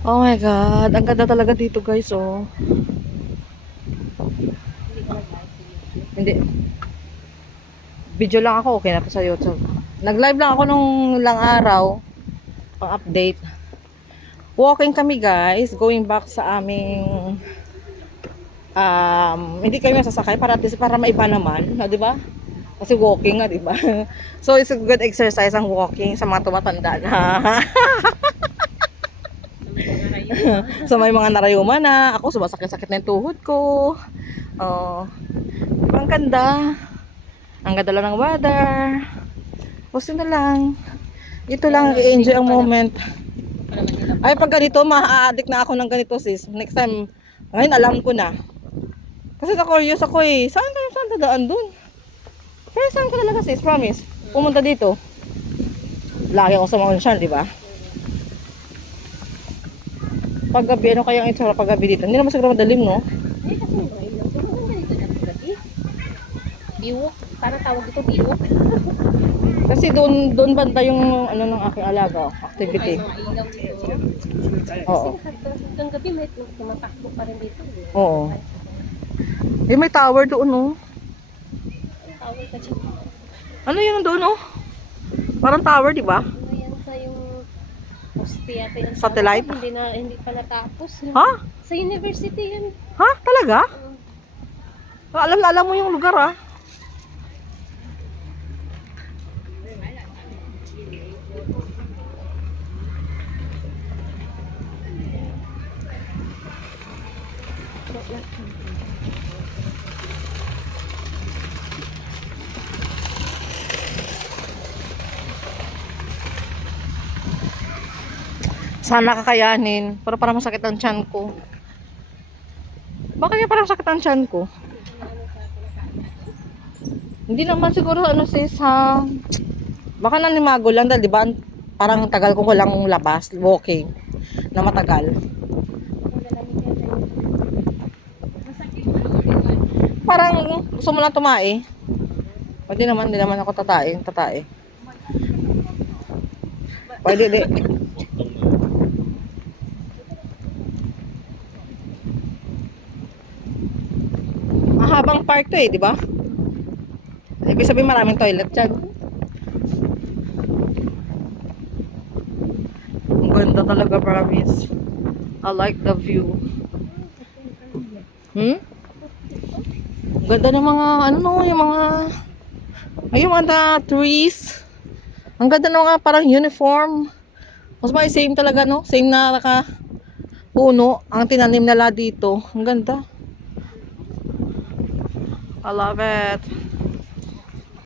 Oh my God. Ang ganda talaga dito guys, oh. Hindi. Video lang ako, okay na pa sa YouTube. Nag-live lang ako nung lang araw. Pang update. Walking kami guys. Going back sa aming hindi kayo masasakay para at least para maiba naman, di ba? Kasi walking nga, di ba? So it's a good exercise ang walking sa mga tumatanda na. So may mga narayuma na. Ako sumasakit-sakit na yung tuhod ko. Oh, diba ang ganda? Ang ganda lang ng weather. Gusto na lang. Ito lang, i-enjoy ang moment. Ay, pag ganito, ma-addict na ako ng ganito sis. Next time, ngayon alam ko na. Kasi na-curious ako eh. Saan dadaan dun? First time ko talaga sis, promise. Pumunta dito. Lagi ako sa Mount Shan, di ba? Paggabi, ano kaya ang itsura paggabi dito? Hindi naman siguro madalim, no? Eh, kasi may ilaw. Pero ang ganito na paggabi. Biwok. Parang tawag ito biwok. Kasi doon banda yung ano ng aking alaga, activity. Ay, mga ilaw dito. Oo. Kasi hanggang gabi may tumatakbo pa rin dito. Oo. Eh, may tower doon, oh. Tawag ka dyan. Ano yun doon, oh? Parang tower, di ba? Ano yan sa yung poste yata yan. Satellite? Hindi pa natapos. Ha? Sa university yan. Ha? Talaga? Alam mo yung lugar, ah. Sana kakayanin. Pero parang masakit ang tiyan ko. Bakit kaya parang sakit ang tiyan ko? Hindi naman siguro ano sis ha. Baka nanimago lang dahil di ba parang tagal ko lang labas, walking na matagal. Parang gusto mo lang tumae. Pwede naman, hindi naman ako tatae. Pwede di. Mahabang park to eh, di ba? Ibig sabihin maraming toilet dyan. Ang ganda talaga, promise. I like the view. Ang ganda ng mga, ano no, yung mga, yung mga trees. Ang ganda ng mga parang uniform. Mas may same talaga, no? Same na naka puno ang tinanim nila dito. Ang ganda. I love it.